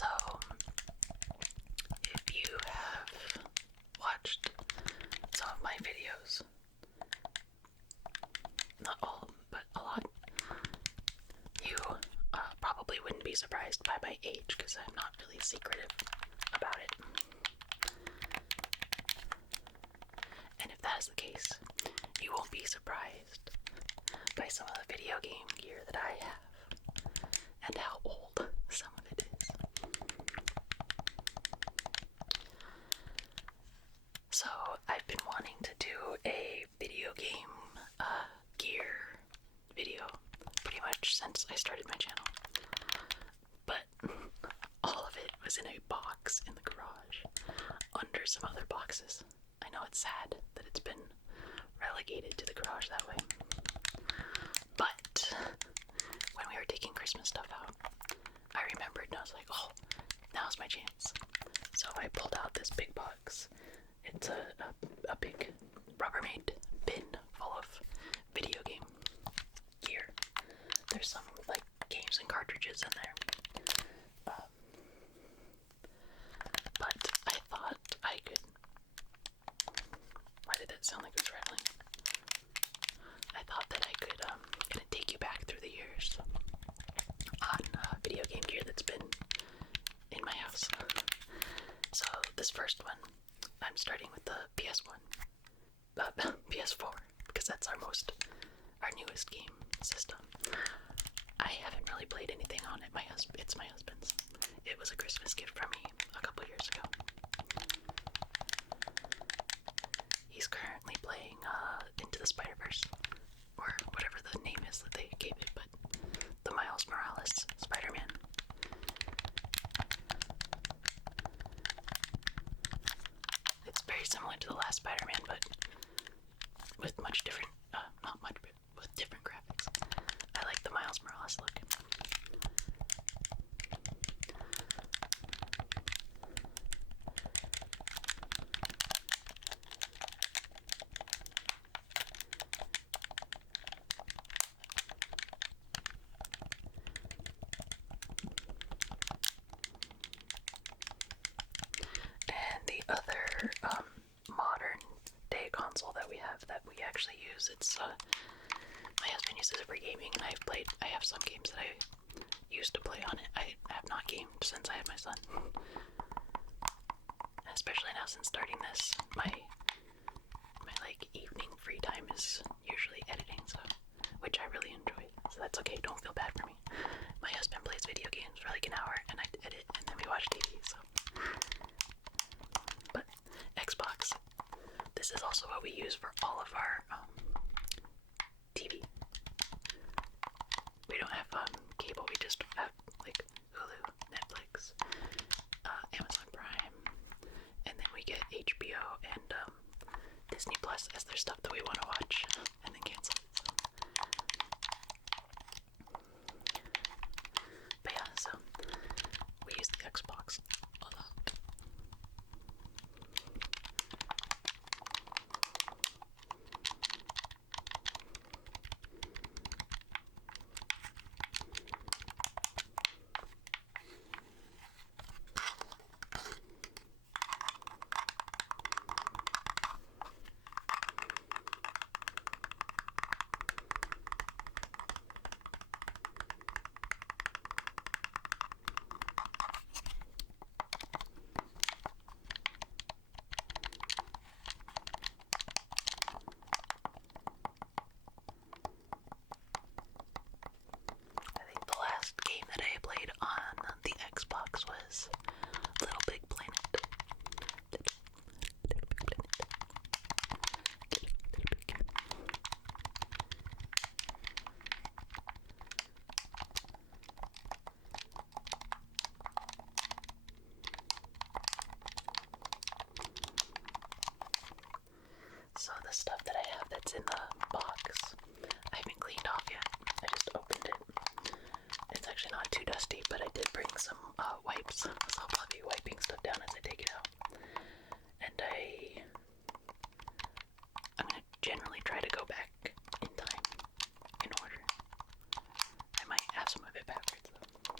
So, if you have watched some of my videos, not all, but a lot, you probably wouldn't be surprised by my age, because I'm not really secretive about it. And if that is the case, you won't be surprised by some of the video game gear that I have, and how old some of it is. So, I've been wanting to do a video game gear video pretty much since I started my channel. But all of it was in a box in the garage, under some other boxes. I know it's sad that it's been relegated to the garage that way. But when we were taking Christmas stuff out, I remembered and I was like, oh, now's my chance. So I pulled out this big box. It's a big Rubbermaid bin full of video game gear. There's some like games and cartridges in there. But I thought I could... Why did that sound like it was rattling? I thought that I could kind of take you back through the years on video game gear that's been in my house. So this first one, I'm starting with the PS1, PS4, because that's our newest game system. I haven't really played anything on it. It's my husband's. It was a Christmas gift from me a couple years ago. He's currently playing Into the Spider-Verse, or whatever the name is that they gave it, but the Miles Morales Spider-Man. It's very similar to the last Spider-Man, but with much different, not much, but with different graphics. I like the Miles Morales look. And the other modern day console that we actually use, it's my husband uses it for gaming, and I have some games that I used to play on it. I have not gamed since I had my son. Especially now since starting this, my like evening free time is usually editing, so which I really enjoy. So that's okay, don't feel bad for me. My husband plays video games for like an hour, and I edit, and then we watch TV, so. But Xbox, this is also what we use for all of our TV. We don't have cable, we just have like Hulu, Netflix, Amazon Prime, and then we get HBO and Disney Plus as their stuff that we want to watch and then cancel. But yeah, so we use the Xbox a lot. I think the last game that I played on the Xbox was Little Big Planet. So the stuff that I have that's in the box, I haven't cleaned off yet. I just opened it. It's actually not too dusty, but I did bring some wipes, so I'll probably be wiping stuff down as I take it out. And I'm gonna generally try to go back in time, in order. I might have some of it backwards though.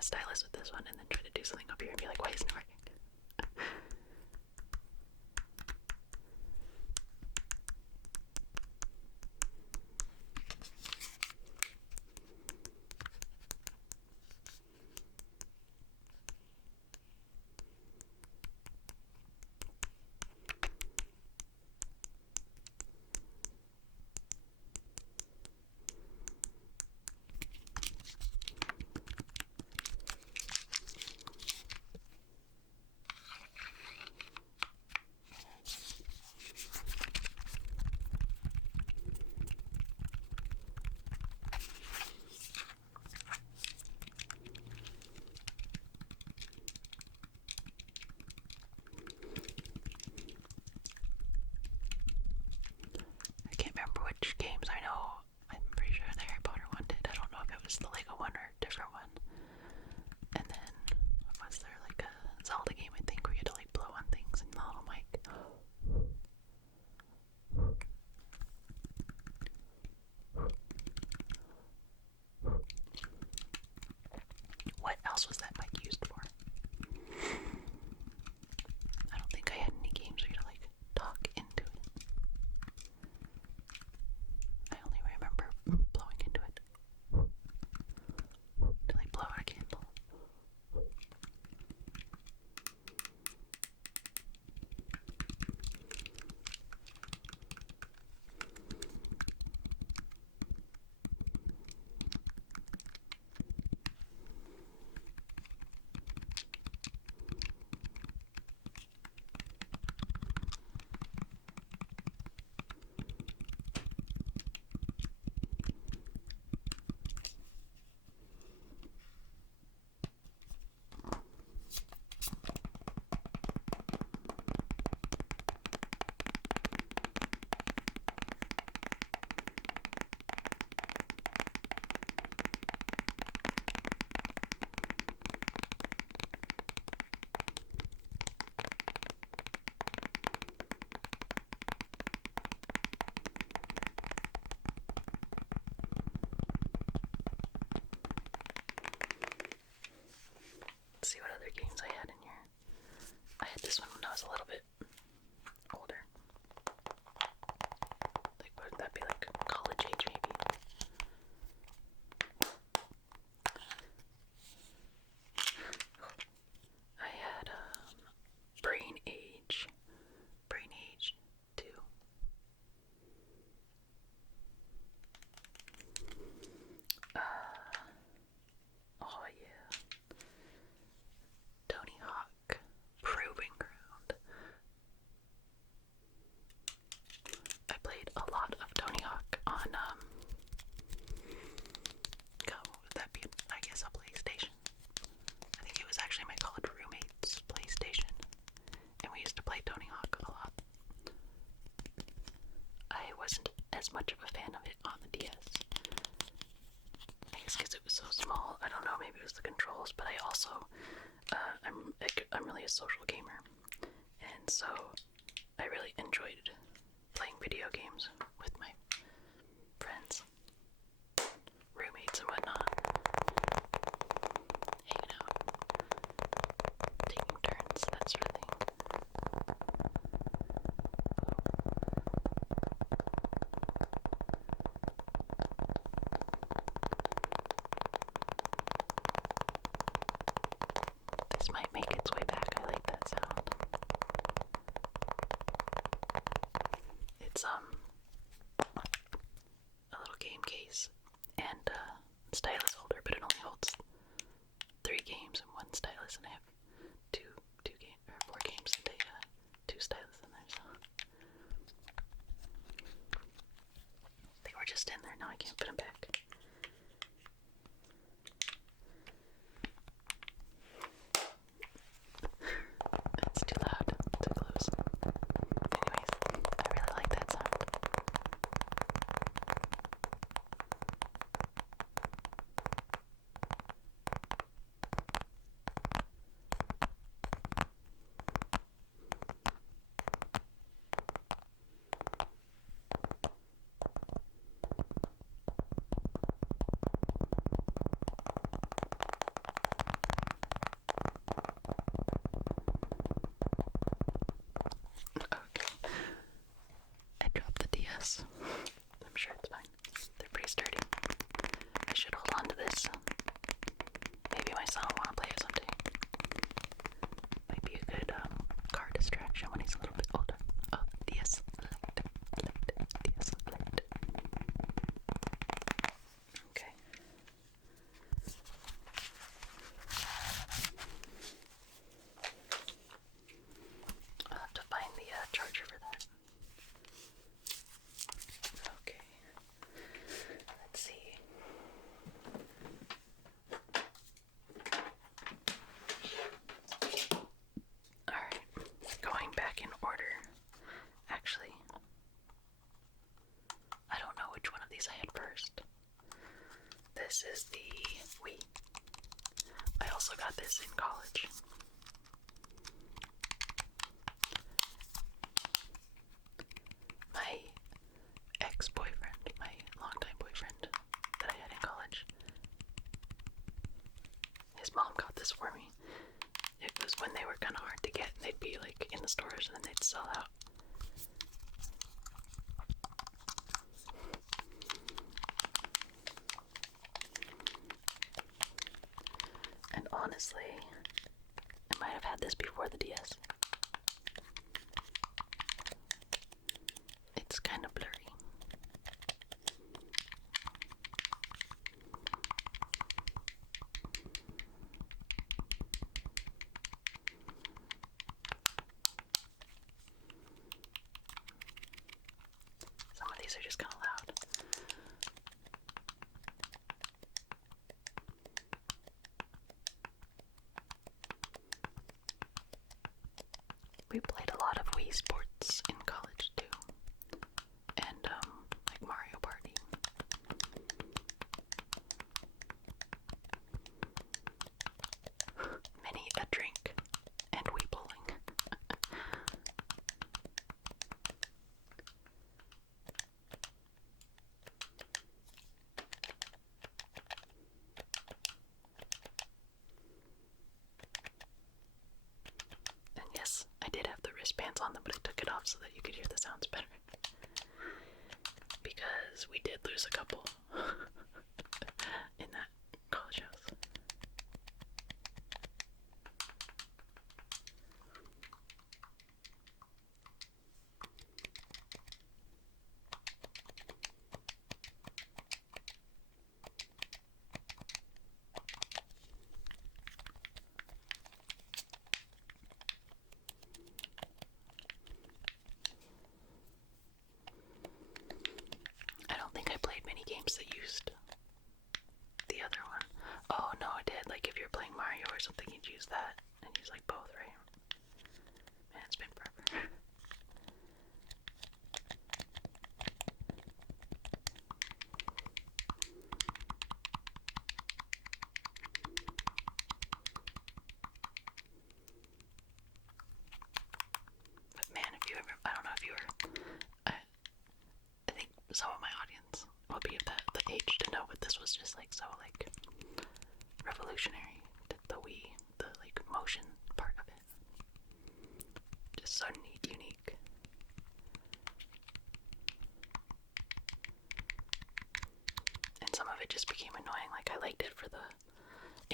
the stylus with this one and then try to do something up here and be like, why isn't it working? I can't remember which games. I know, I'm pretty sure the Harry Potter one did. I don't know if it was the Lego one or a different one. And then, was there like a Zelda game, I think, where you had to like blow on things and the little mic? What else was that mic used for? I don't think I had any games where you had to like talk into it. I only remember blowing into it. To like blow out a candle. Let's see what other games I had in here. I had this one when I was a little bit older. Like, what would that be, like college age maybe? I had Brain Age 2. Oh yeah. Tony Hawk Proving Ground. I played a lot of Tony Hawk on what would that be? I guess a PlayStation. I think it was actually my college roommate's PlayStation, and we used to play Tony Hawk a lot. I wasn't as much of a fan of it on the DS. I guess because it was so small. I don't know, maybe it was the controls, but I also, I'm really a social gamer, and so I really enjoyed playing video games with my friends, roommates and whatnot, hanging out, taking turns, that sort of thing. This might make its way back. I like that sound. It's DS. I'm sure it's fine. They're pretty sturdy. I should hold on to this. Maybe my son will want to play it someday. Might be a good car distraction when he's a little bit older. Oh, DS Lite. DS Lite. Okay. I'll have to find the charger for that. Okay. Let's see. Alright, going back in order. Actually, I don't know which one of these I had first. This is the Wii. I also got this in college. My ex-boyfriend, my longtime boyfriend that I had in college, his mom got this for me. It was when they were kind of hard to get, and they'd be like in the stores and then they'd sell out. And honestly, I might have had this before the DS. It's kind of blurry. Some of these are just kind of loud. We played a lot of Wii Sports in college too, and like Mario Party. Many a drink and Wii bowling. And yes, I did have the wristbands on them, but I took it off so that you could hear the sounds better. Because we did lose a couple in that college house. I don't think I played many games that used the other one. Oh no, I did. Like if you're playing Mario or something, you'd use that and use like both, right? Man, it's been forever. But man, if you ever, I don't know if you were, I think some of my audience will be of the age to know, but this was just like so like revolutionary. The Wii, the like motion part of it, just so neat, unique. And some of it just became annoying. Like I liked it for the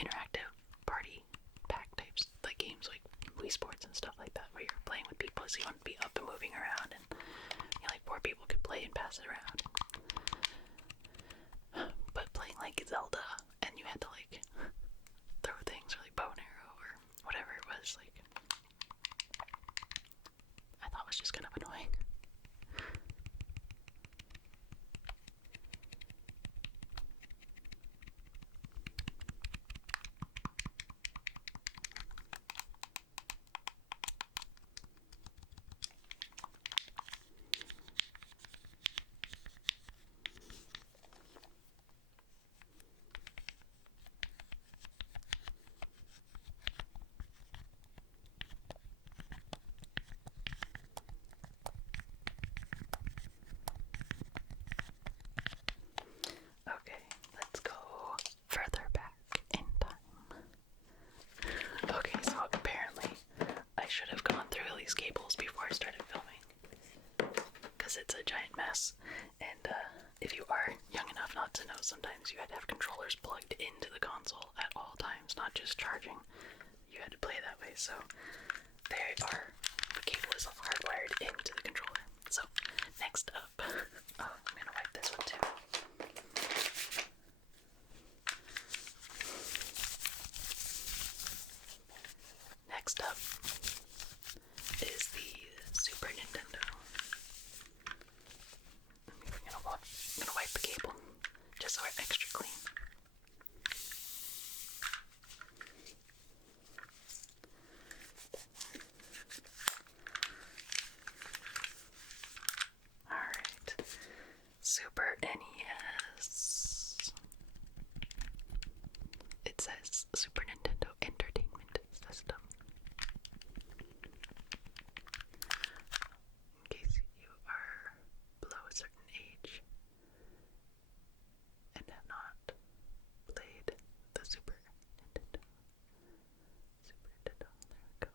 interactive party pack types, like games like Wii Sports and stuff like that, where you're playing with people, so you want to be up and moving around, and like 4 people could play and pass it around. But playing like Zelda, and you had to like throw things or like bow and arrow or whatever it was, like I thought was just kind of annoying. to know sometimes you had to have controllers plugged into the console at all times, not just charging. You had to play that way, so the cable is hardwired into the controller. So, next up, I'm gonna wipe this one too. Next up is the Super Nintendo. I'm gonna wipe the cable just so it's extra clean. Alright, Super NES. It says Super Nintendo Entertainment System. In case you are below a certain age and have not played the Super Nintendo. There we go.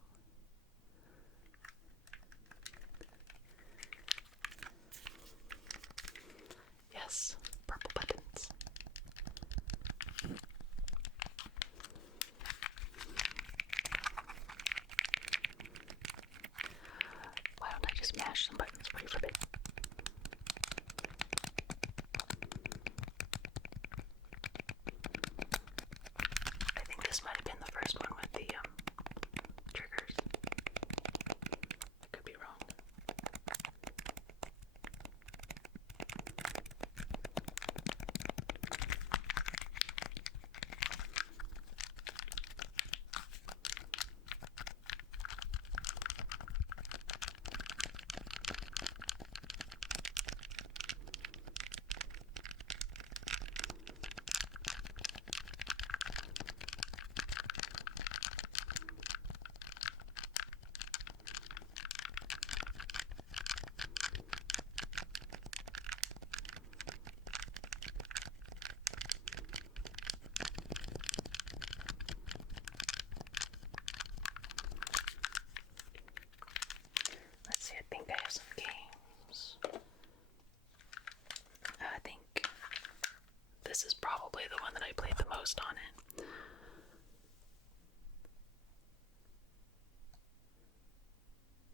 Yes, purple buttons. Why don't I just mash some buttons for you for a bit? I think this might have been the first one with the triggers. I could be wrong. Let's see, I think I have some games. I think this is probably the one that I played the most on it.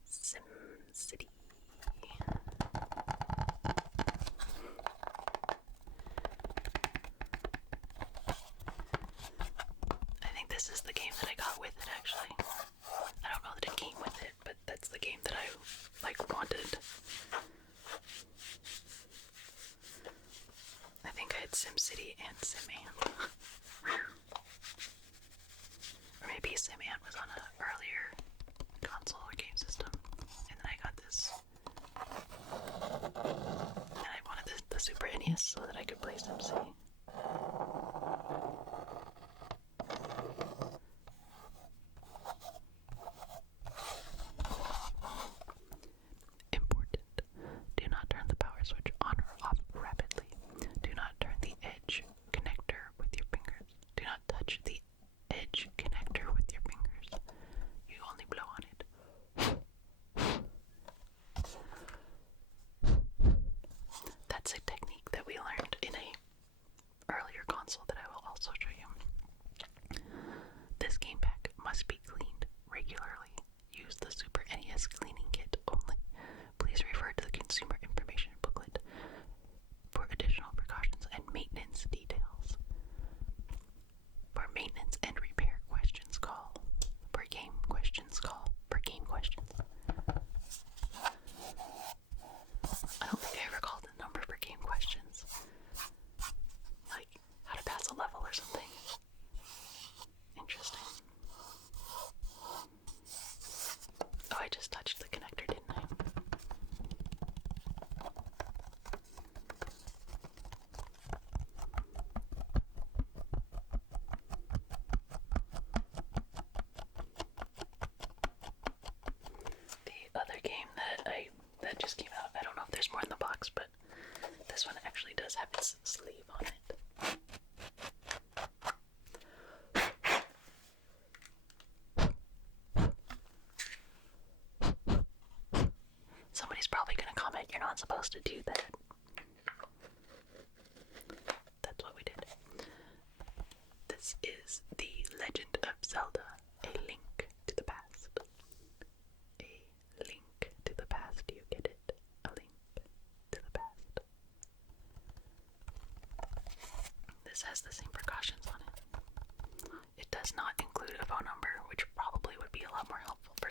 SimCity. I think this is the game that I got with it, actually. I don't know that it came with it, but that's the game that I, wanted. I think I had SimCity and SimAnt. Or maybe SimAnt was on an earlier console or game system, and then I got this. And I wanted the Super NES so that I could play SimCity. Important. Do not turn the power switch on or off rapidly. Do not turn the edge connector with your fingers. Do not touch the edge connector with your fingers. You only blow on it. That's a technique that we learned in a earlier console that I will also show you. This game pack must be cleaned regularly. Use the Super NES cleaning kit only. Please refer to the consumer information booklet for additional precautions and maintenance details. For maintenance and repair questions, call. For game questions, call. For game questions. I don't think I ever called the number for game questions. Like, how to pass a level or something. Interesting. Oh, I just touched the connector, didn't I? The other game that just came out, I don't know if there's more in the box, but this one actually does have its sleeve on it. Somebody's probably going to comment, you're not supposed to do that.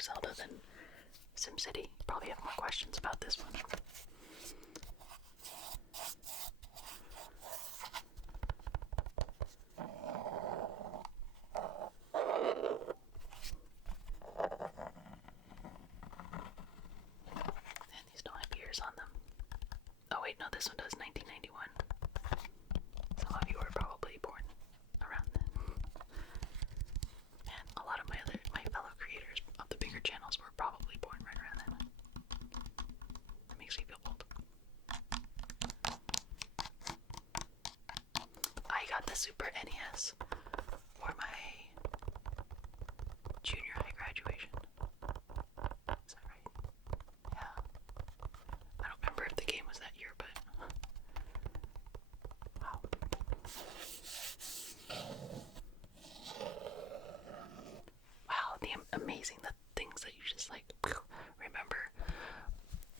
Zelda than SimCity. You probably have more questions about this one. And these don't have years on them. Oh wait, no, this one does 1991. Some of you were probably born around then. And a lot of my fellow creators of the bigger channels were probably born right around then. That makes me feel old. I got the Super NES for my junior high graduation. Is that right? Yeah. I don't remember if the game was that year, but wow. Wow, amazing the things that you just like remember.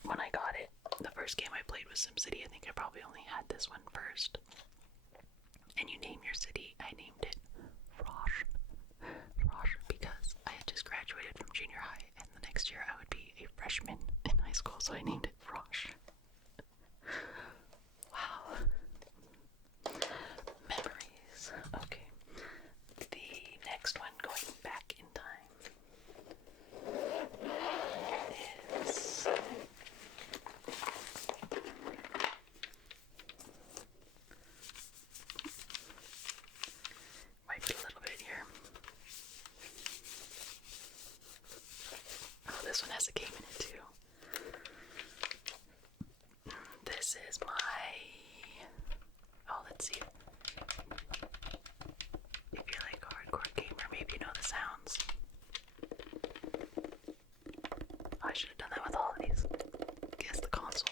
When I got it, the first game I played was SimCity. I think I probably only had this one first. And you name your city. I named it Rosh. Rosh because I had just graduated from junior high, and the next year I would be a freshman in high school, so I named it Rosh. Wow. Memories. Okay. The next one, going back in time, is wipe it a little bit here. Oh, this one has a game in it too. This is my... Oh, let's see. If you're like a hardcore gamer, maybe you know the sounds. I should have done that with all of these. Guess the console.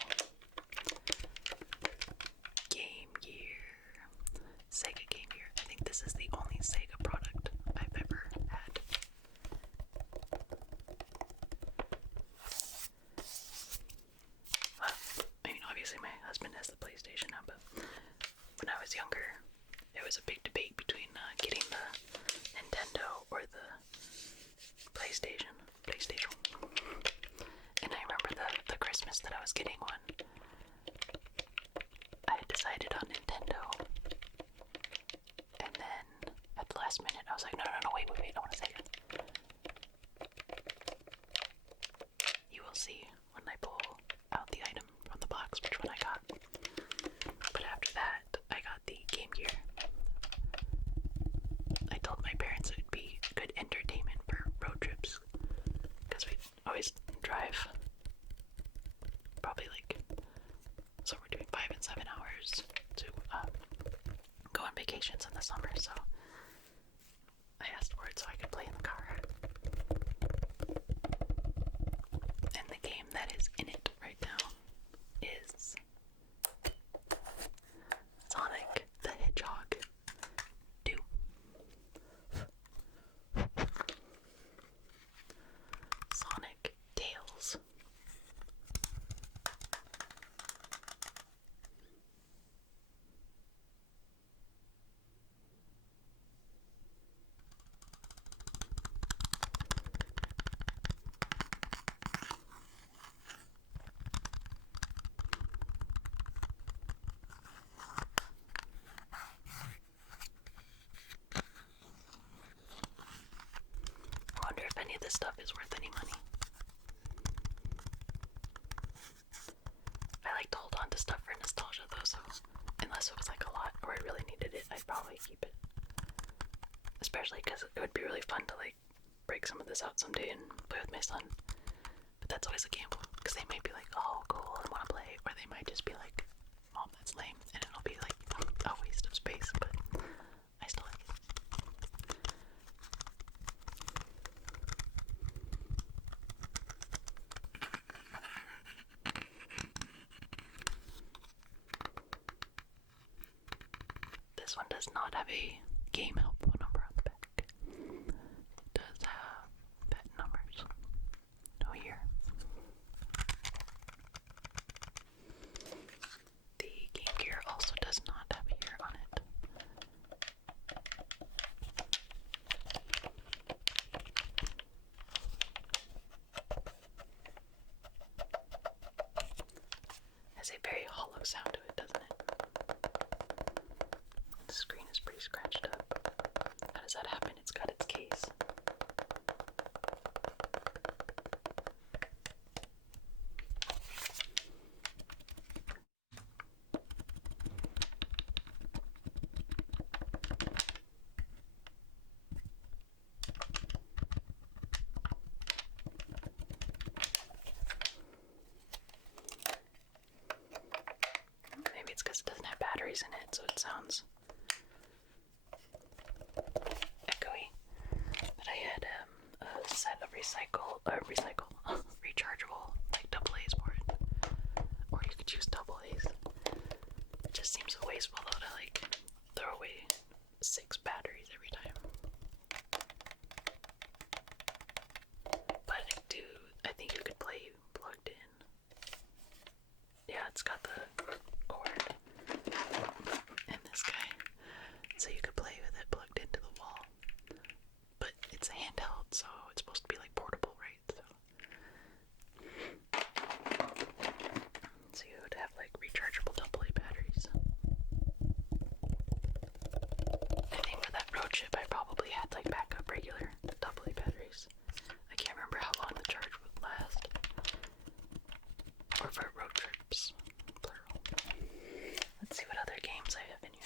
Game Gear. Sega Game Gear. I think this is the only Sega product I've ever had. I mean, obviously my husband has the PlayStation now, but when I was younger, it was a big debate between getting the Nintendo or the PlayStation. And I remember the Christmas that I was getting one, I had decided on Nintendo. And then at the last minute, I was like, no, wait, I want a Sega. You will see when I pull out the item from the box which one I got. But after that, I got the Game Gear. I told my parents it would be good entertainment for road trips, because we'd always drive probably like somewhere between 5 and 7 hours to go on vacations in the summer, so I asked for it so I could play in the car. And the game that is in it right now is Sonic the Hedgehog 2. Sonic Tails. I wonder if any of this stuff is worth any money. I like to hold on to stuff for nostalgia though, so unless it was like a lot or I really needed it, I'd probably keep it. Especially because it would be really fun to like break some of this out someday and play with my son. But that's always a gamble, because they might be like, oh cool, I want to play, or they might just be like, Mom, that's lame, and it'll be like a waste of space, but I still like it. This one does not have a game help phone number on the back. It does have pet numbers. No year. The Game Gear also does not have a year on it. very hollow sound to it, doesn't it? The screen is pretty scratched up. How does that happen? It's got its case. Maybe it's because it doesn't have batteries in it, so it sounds echoey. But I had a set of rechargeable, like AA's for it. Or you could use AA's. It just seems wasteful though to like throw away 6 batteries every time. But I think you could play plugged in. Yeah, it's got the cord and this guy, so you could play with it plugged into the wall. But it's a handheld, so it's supposed to be like portable, right? So you would have like rechargeable AA batteries. I think for that road trip, I probably had like backup regular AA batteries. I can't remember how long the charge would last. Or for road trips, plural. Let's see what other games I have in here.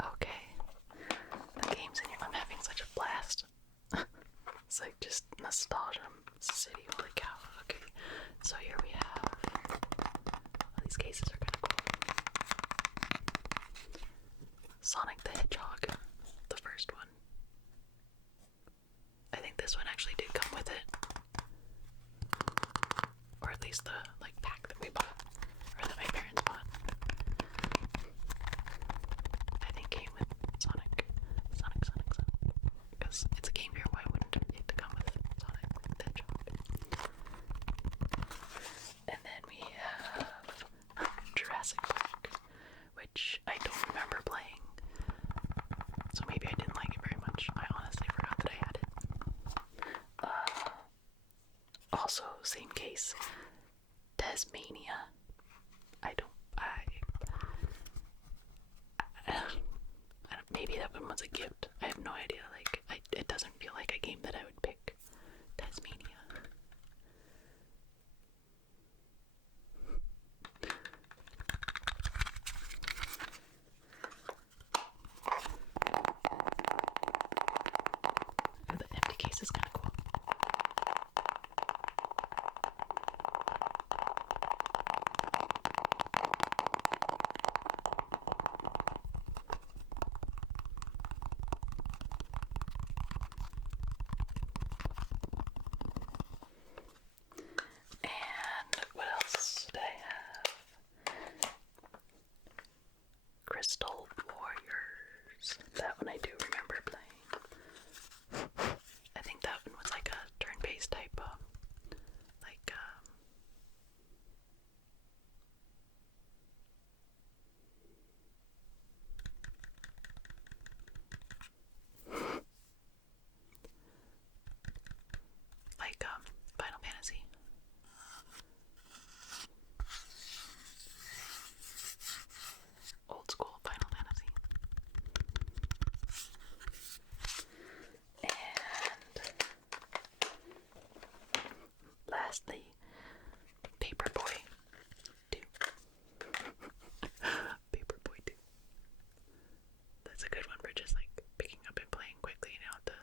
Okay, the games in here. I'm having such a blast. It's like just nostalgia city. Holy cow. Okay, so here we have. These cases are kind of cool. Sonic the Hedgehog, the first one. I think this one actually did come with it. Or at least the like pack that we bought. Or that my parents bought. I think came with Sonic. Because it's a Game Gear, why wouldn't it come with Sonic the Hedgehog? And then we have Jurassic Park, which I don't remember playing. So maybe I didn't like it very much. I honestly forgot that I had it. Also, same case. Tasmania. Maybe that one was a gift. I have no idea. Like, it doesn't feel like a game that I would pick. Tasmania. The empty case is kind of cool. And what else did I have? Crystal Warriors. That one I do remember playing. I think that one was like a turn-based type, Final Fantasy. Old school Final Fantasy. And lastly, Paperboy 2. Paperboy 2. That's a good one for just like picking up and playing quickly. You don't have to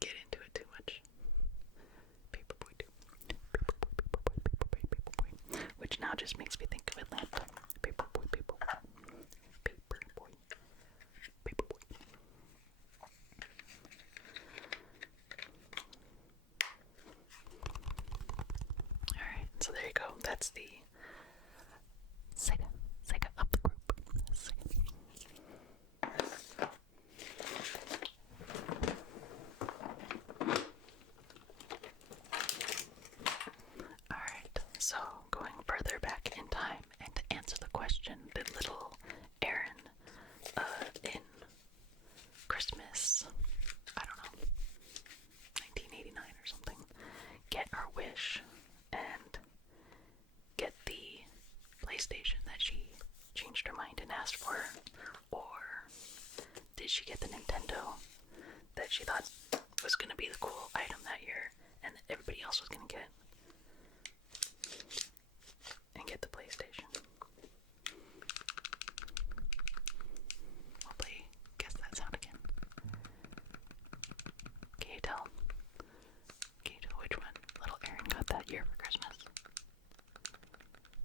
get into it too much. Paperboy 2. Paperboy. Which now just makes me think of Atlanta. Paperboy. Alright, so there you go. That's the Sega of the group. Alright, so going further back in time and to answer the question that little Aaron in Christmas, I don't know, 1989, get the Nintendo that she thought was going to be the cool item that year, and that everybody else was going to get. And get the PlayStation. I'll play Guess That Sound again. Can you tell? Can you tell which one little Erin got that year for Christmas?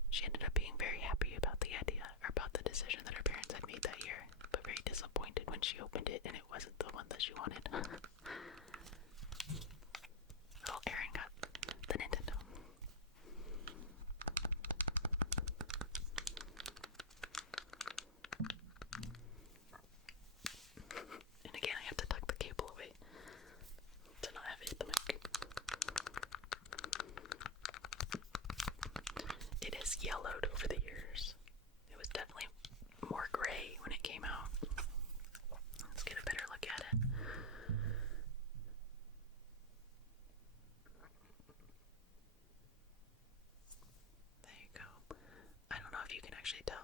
She ended up being very happy about the idea, or about the decision that her parents had made that year, but very disappointed when she opened it and it wasn't the one that she wanted. Little Erin got the Nintendo. And again, I have to tuck the cable away to not have it hit the mic. It has yellowed over the years. It was definitely more gray when it came out. Let's get a better look at it. There you go. I don't know if you can actually tell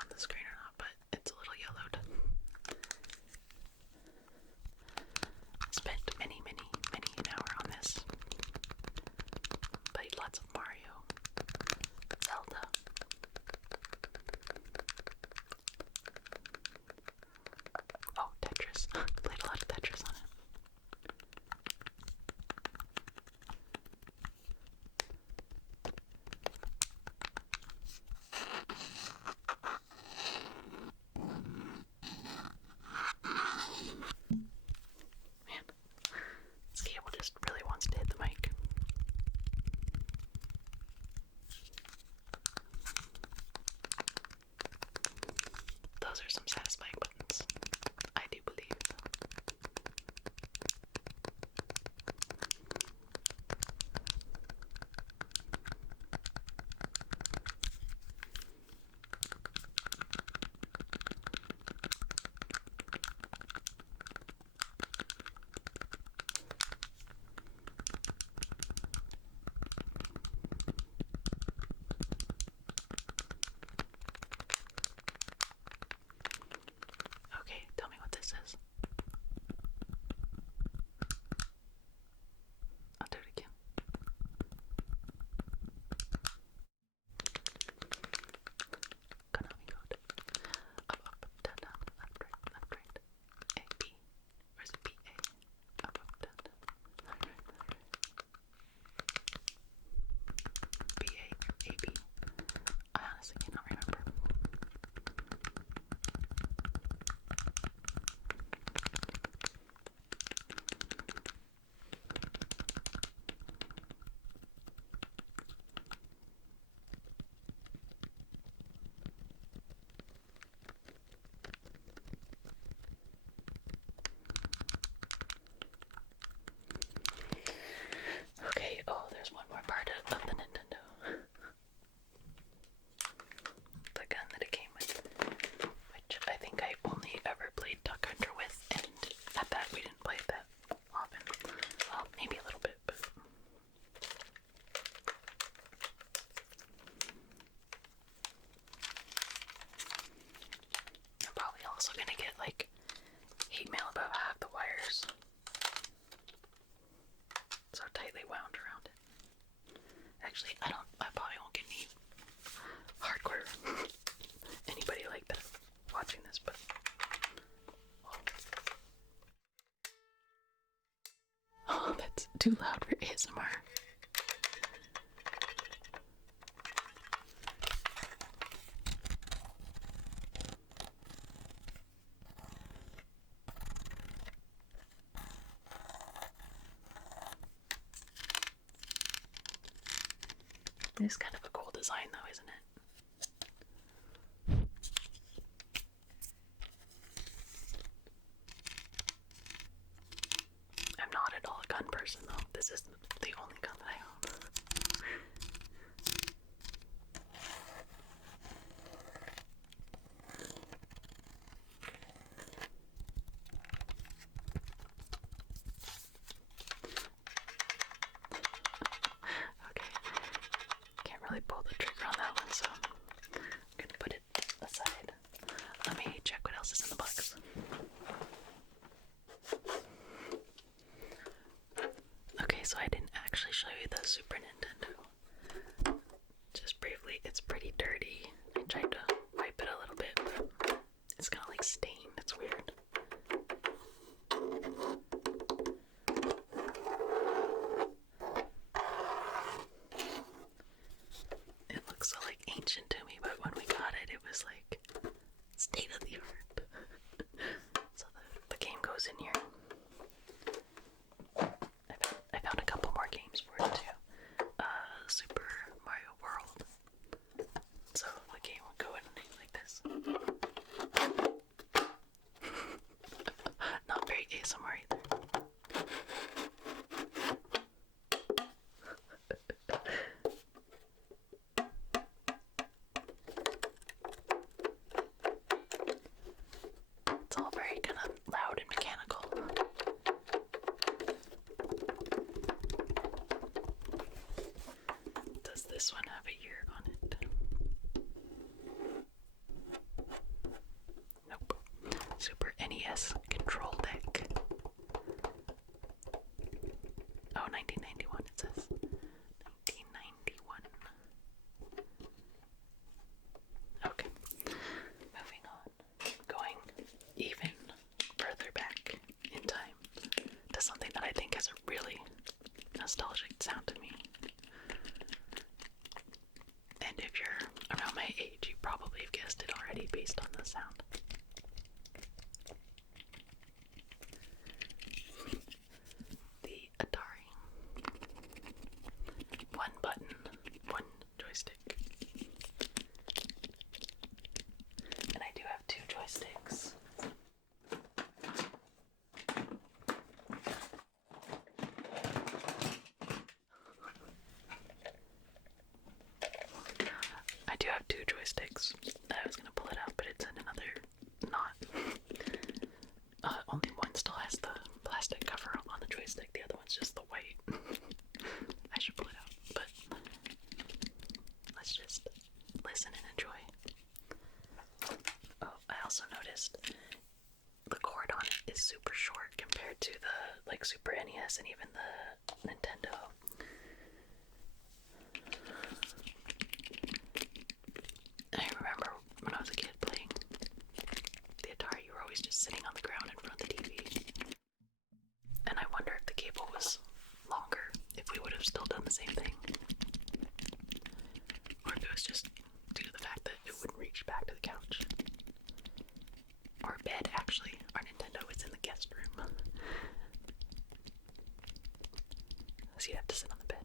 on the screen or not, but it's a little yellowed. Spent many an hour on this. Played lots of Mario, Zelda. Oh, Tetris. Played a lot of Tetris on it. Man, this cable just really wants to hit the mic. Those are some satisfying buttons, I do believe. Okay, tell me what this is. I'll do it again. Konami code. Up, down, down, left, right. A, B. Or is it B, A? Up, down, down. Left, right. B, A, A, B. I honestly cannot remember. Okay, oh, there's one more part of the Nintendo. The gun that it came with, which I think I only ever played Duck Hunter with, and at that we didn't play it that often. Well, maybe a little bit, but... I'm probably also gonna get, like, hate mail about half the wires so tightly wound around it. Actually, I probably won't get any hardcore anybody like that watching this, but oh, that's too loud for ASMR. It's kind of a cool design though, isn't it? I'm not at all a gun person though. This is the only gun that I own. Okay. Can't really pull the trigger on that one, so I'm gonna put it aside. Let me check what else is in the box. Super Nintendo. Just briefly, it's pretty dirty. I tried to wipe it a little bit, but it's kind of like stained. It's weird. It looks so like ancient to me, but when we got it, it was like state of the art. So the game goes in here. I found a couple more games for it too. Super Mario World. So the game would go in like this. Not very ASMR either. It's all very kind of loud and mechanical. Does this one have a year on it? Nope. Super NES control deck. Oh, 1991 it says. 1991. Okay. Moving on. Going even further back in time to something that I think has a really nostalgic sound to me. And if you're around my age, you probably have guessed it already based on the sound. The Atari. One button, one joystick. And I do have two joysticks. I do have two joysticks. I was gonna pull it out, but it's in another knot. Only one still has the plastic cover on the joystick. The other one's just the white. I should pull it out, but let's just listen and enjoy. Oh, I also noticed the cord on it is super short compared to the Super NES and even the Nintendo. I remember when I was a kid playing the Atari, you were always just sitting on the ground in front of the TV. And I wonder if the cable was longer, if we would have still done the same thing. Or if it was just due to the fact that it wouldn't reach back to the couch. Or bed, actually. Our Nintendo was in the guest room. So you'd have to sit on the bed.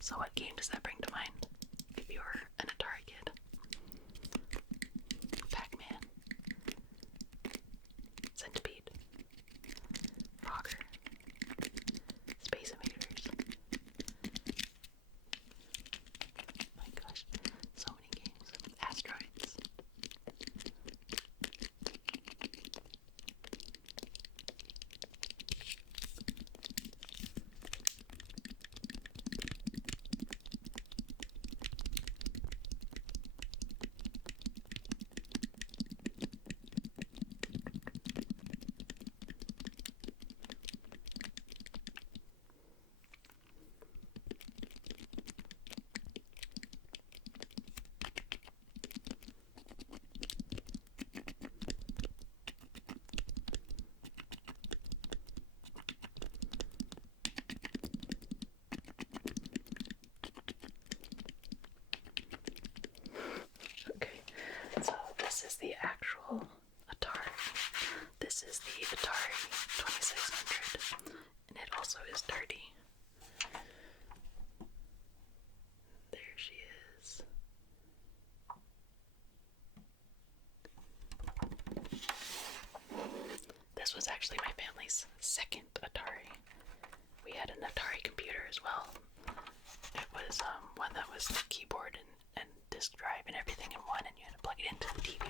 So what game does that bring to mind if you're an Atari kid? Pac-Man, Centipede, Frogger, Space Invaders. My gosh, so many games. Asteroids. This is the actual Atari. This is the Atari 2600, and it also is dirty. There she is. This was actually my family's second Atari. We had an Atari computer as well. It was one that was the keyboard and disk drive and everything in one, and you had to plug it into the TV.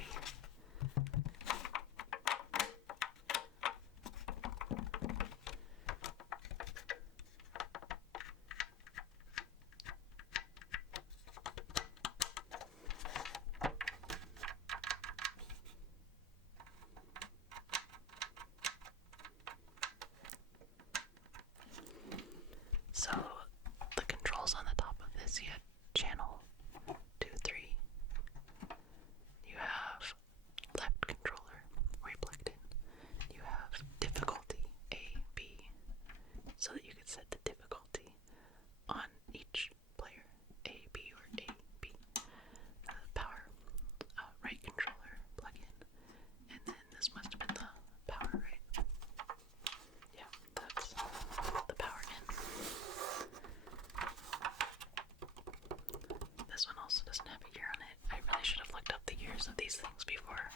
before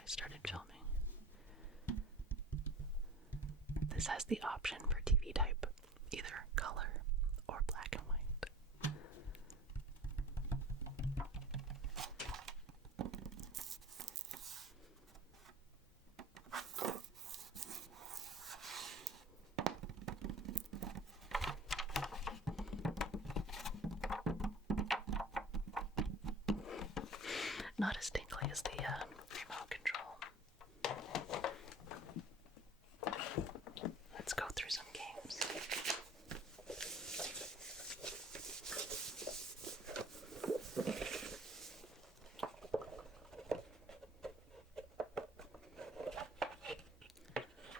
I started filming. This has the option for TV type, either color or black and white. Not as tingly as the remote control. Let's go through some games.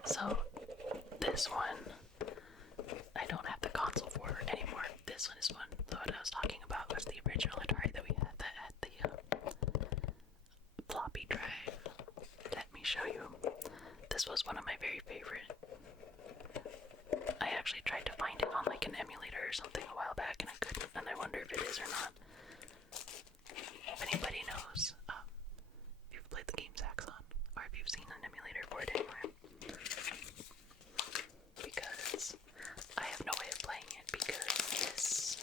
So, this one, I don't have the console for anymore. This one is one that I was talking about was the original Atari that we had that had the Floppy Drive. Let me show you. This was one of my very favorite. I actually tried to find it on like an emulator or something a while back and I couldn't, and I wonder if it is or not. If anybody knows, if you've played the game Zaxxon, or if you've seen an emulator for it anywhere. Because I have no way of playing it because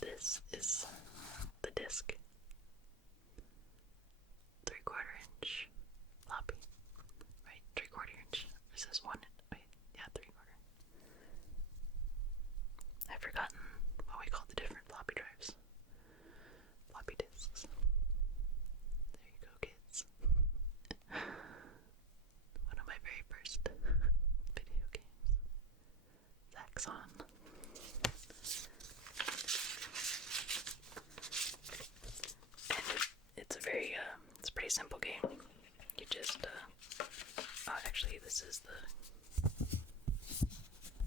this is the disc. 3/4 inch floppy. Right, 3/4 inch. This is 3/4. I've forgotten what we call the different floppy drives. Floppy disks. There you go, kids. One of my very first video games. Zaxxon. And it's a very, it's a pretty simple game. You just, actually this is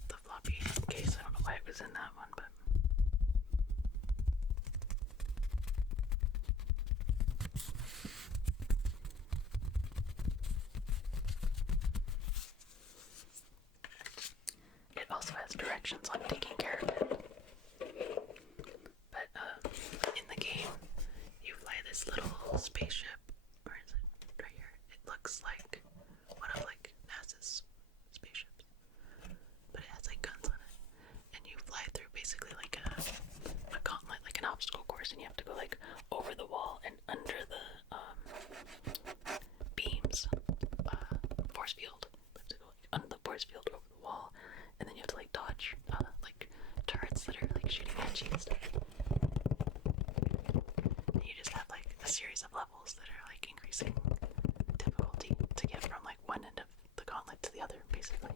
the floppy case. I don't know why it was in that one, but it also has directions on taking care of it. But in the game, you fly this little spaceship. Where is it? Right here. It looks like one of like NASA's spaceships, but it has like guns on it, and you fly through basically like a gauntlet, like an obstacle course, and you have to go like over the wall and under the beams, force field. You have to go like under the force field over the wall, and then you have to like dodge like turrets that are like shooting at you and stuff. And you just have like a series of levels that are like increasing difficulty to get from like one end of the gauntlet to the other, basically.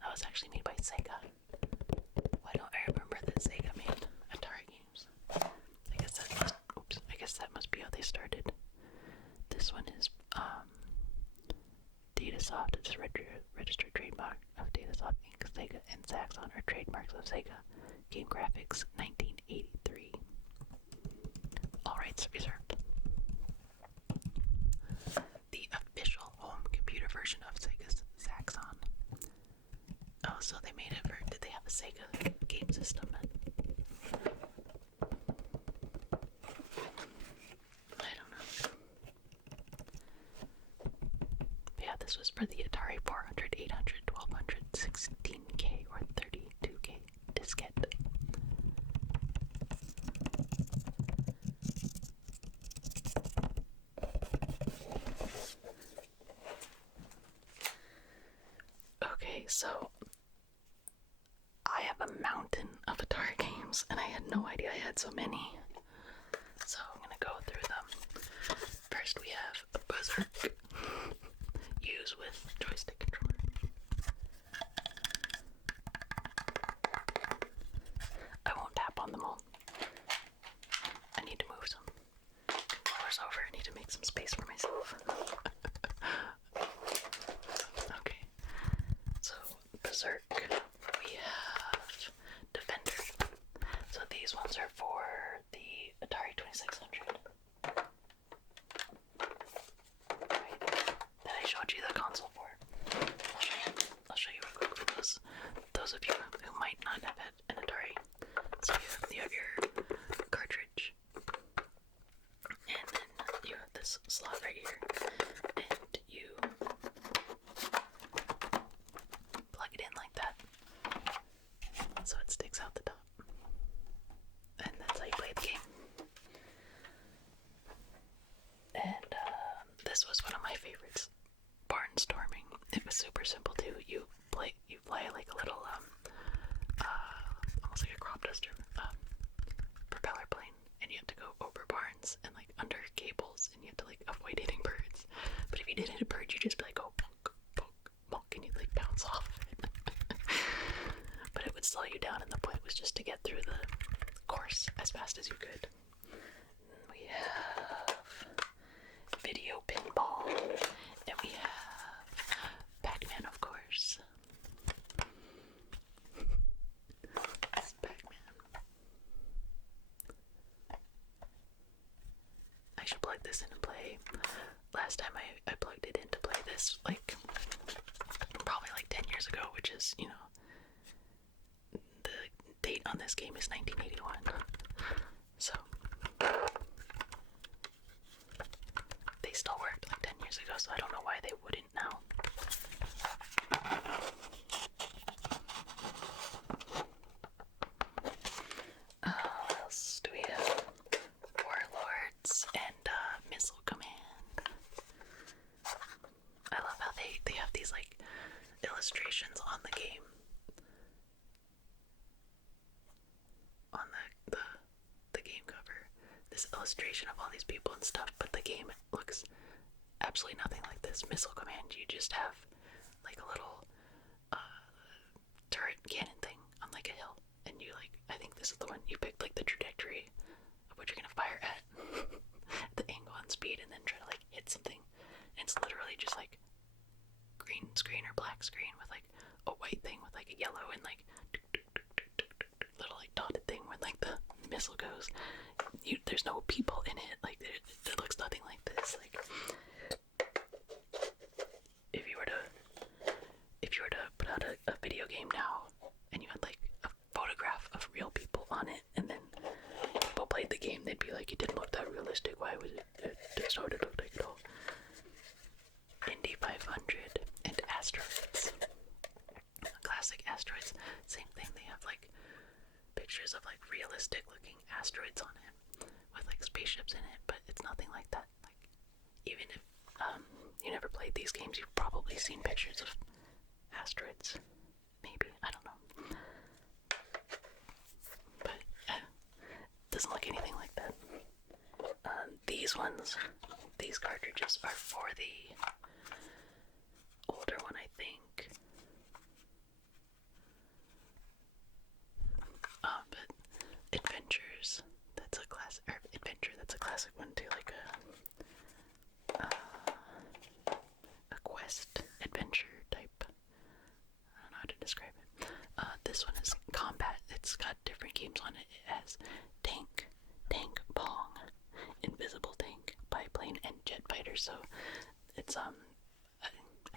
That was actually made by Sega. Why don't I remember that Sega made Atari games? I guess that must be how they started. This one is Datasoft. It's a registered trademark of Datasoft Inc. Sega and Zaxxon are trademarks of Sega. Game graphics 1983. All rights reserved. The official home computer version of Sega's Zaxxon. Oh, so they made it for. Did they have a Sega game system? I don't know. But yeah, this was for the Atari 400, 800, 1200, 16K, or 32K diskette. Okay, so I have a mountain of Atari games, and I had no idea I had so many. So I'm gonna go through them. First we have Berserk. Use with joystick controller. I won't tap on them all. I need to move some controllers over. I need to make some space for myself. Okay, so Berserk. We have Defender. So these ones are for the Atari 2600. Right, that I showed you the console for. I'll show you those of you who might not have had an Atari, so you have your cartridge, and then you have this slot right here, and you plug it in like that, so it sticks out the top, and that's how you play the game. And this was one of my favorites, Barnstorming. It was super simple too. You fly like a little almost like a crop duster propeller plane, and you have to go over barns and like under cables, and you have to like avoid hitting birds. But if you did hit a bird, you just be like, go bonk, bonk, bonk, and you'd like bounce off. But it would slow you down, and the point was just to get through the course as fast as you could. And we have video pinball, and we have Pac-Man, of course. It's Pac-Man. I should plug this in and play. Last time I plugged it in to play this, like, probably like 10 years ago, which is, you know, the date on this game is 1981. So, they still worked like 10 years ago, so I don't know why they wouldn't now. What else do we have? Warlords and Missile Command. I love how they have these like illustrations on the game. On the game cover. This illustration of all these people and stuff, but the game looks absolutely nothing like this. Missile Command, you just have like a little turret cannon thing on like a hill, and you like, I think this is the one you picked, like the trajectory of what you're gonna fire at, the angle and speed, and then try to like hit something. And it's literally just like green screen or black screen with like a white thing with like a yellow and like little like dotted thing where like the missile goes. There's no people in it. Like it looks nothing like this. Like if you were to put out a video game now and you had like a photograph of real people on it, and then people played the game, they'd be like, it didn't look that realistic. Why was it? That's how it looked like at all. Indy 500 and Asteroids. Classic Asteroids. Same thing. They have like pictures of like realistic looking asteroids on it with like spaceships in it, but it's nothing like that. Like, even if you never played these games, you've probably seen pictures of asteroids. Maybe, I don't know. But it doesn't look anything like that. These cartridges are for the older one, I think. But Adventures, that's a classic, or Adventure, that's a classic one too, like a quest adventure type. I don't know how to describe it. This one is Combat. It's got different games on it. It has Tank Pong, Invisible Tank, Biplane, and Jet Fighter. So it's I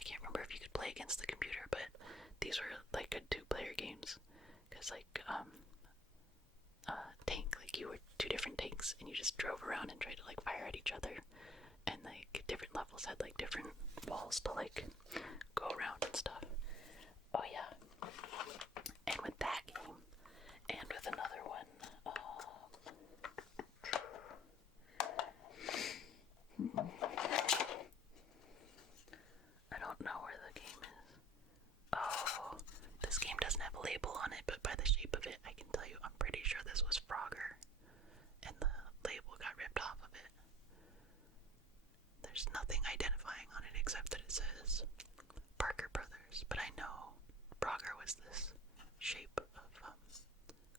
can't remember if you could play against the computer, but these were like good two-player games, because like Tank, like you were two different tanks and you just drove around and tried to like fire at each other, and like different levels had like different walls to like go around and stuff. Oh yeah. And with that game, and with another one, I don't know where the game is. Oh, this game doesn't have a label on it, but by the shape of it, I can tell you I'm pretty sure this was Frogger, and the label got ripped off of it. There's nothing identifying on it except that it says Parker Brothers, but I know Frogger was this shape of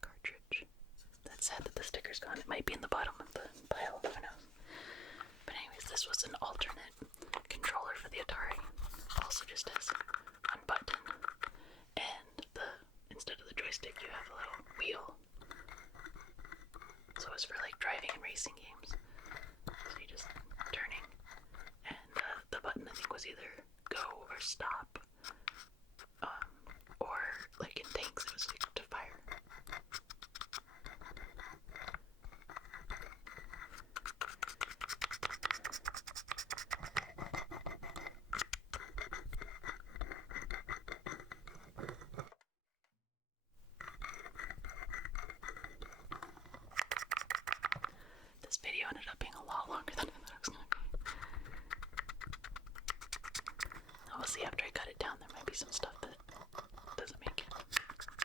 cartridge. That's sad that the sticker's gone. It might be in the bottom of the pile, who knows. But anyways, this was an alternate controller for the Atari. Also just has one button, and instead of the joystick you have a little wheel. So it's for like driving and racing games. So you just turning, and the button I think was either go or stop, or like in Tank be some stuff that doesn't make it.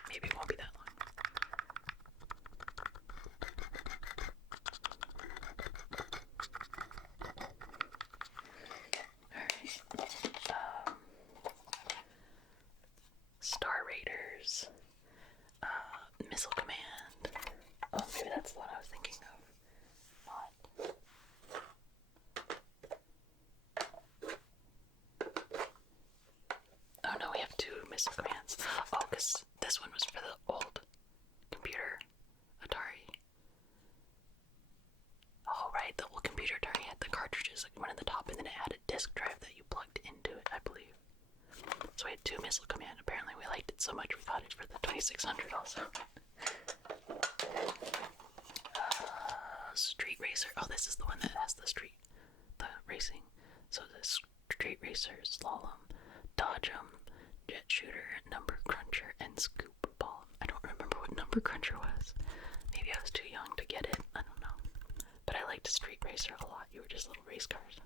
Maybe it won't be that long. Alright. Star Raiders. Missile Command. Oh, maybe that's the one I was thinking of. Not. Oh no, we have two missile commands. Oh, because this one was for the old computer, Atari. Oh, right, the old computer Atari had the cartridges, like one at the top, and then it had a disk drive that you plugged into it, I believe. So we had two missile command. Apparently we liked it so much we got it for the 2600 also. Street Racer. Oh, this is the one that has the racing. So the Street Racer, Slalom, Dodge 'em, Jet Shooter, Number Cruncher, and Scoop Ball. I don't remember what Number Cruncher was. Maybe I was too young to get it. I don't know. But I liked Street Racer a lot. You were just little race cars.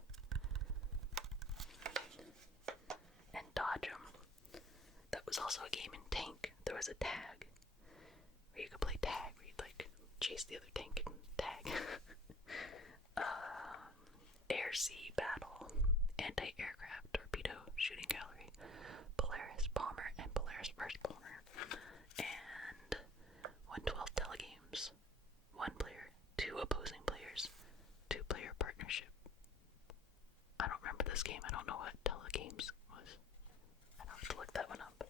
And Dodge 'em. That was also a game in Tank. There was a tag where you could play tag, where you'd like chase the other tank and tag. Air-Sea Battle, Anti-Aircraft Torpedo Shooting Gallery, Polaris Bomber, and Polaris First Bomber. And 112 telegames. 1 player, 2 opposing players, 2-player partnership. I don't remember this game. I don't know what telegames was. I'd have to look that one up.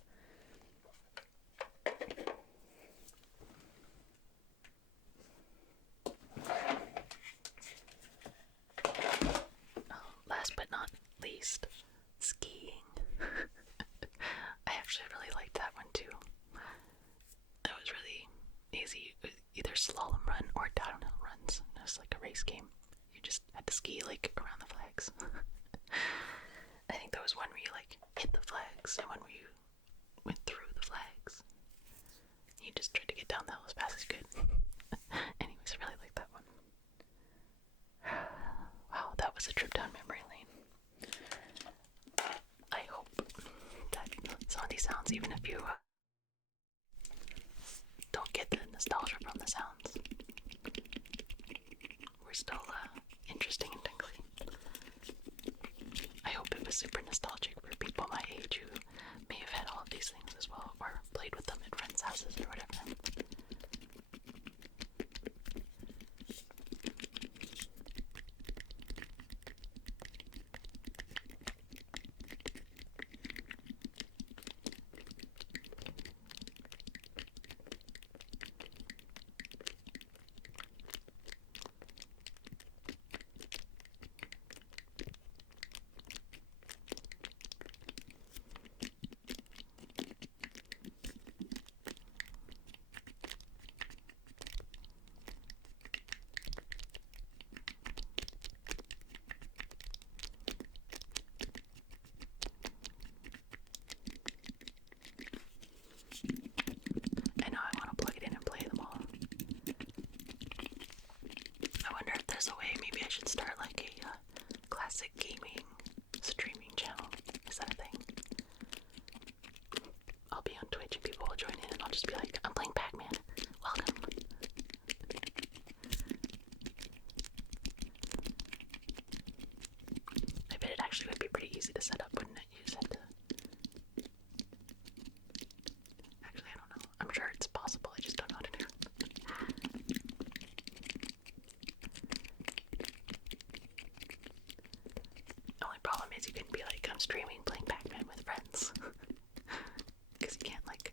Last but not least, skiing. I actually really liked that one too. That was really easy. It was either slalom run or downhill runs. It was like a race game. You just had to ski like around the flags. I think there was one where you like hit the flags and one where you went through the flags. You just tried to get down the hill as fast as you could. Anyways, I really like that one. Wow, that was a trip down memory lane. I hope that some of these sounds, even if you don't get the nostalgia from the sounds, were still interesting and tingly. I hope it was super nostalgic for people my age who may have had all of these things as well, or played with them at friends' houses or whatever. There's a way, maybe I should start like a classic gaming streaming channel. Is that a thing? I'll be on Twitch and people will join in and I'll just be like, I'm playing Pac-Man. Welcome. I bet it actually would be pretty easy to set up, wouldn't it? You just had to... Actually, I don't know. I'm sure it's possible. I just don't know how to do it. The only problem is you couldn't be like, I'm streaming playing Pac-Man with friends. Because you can't like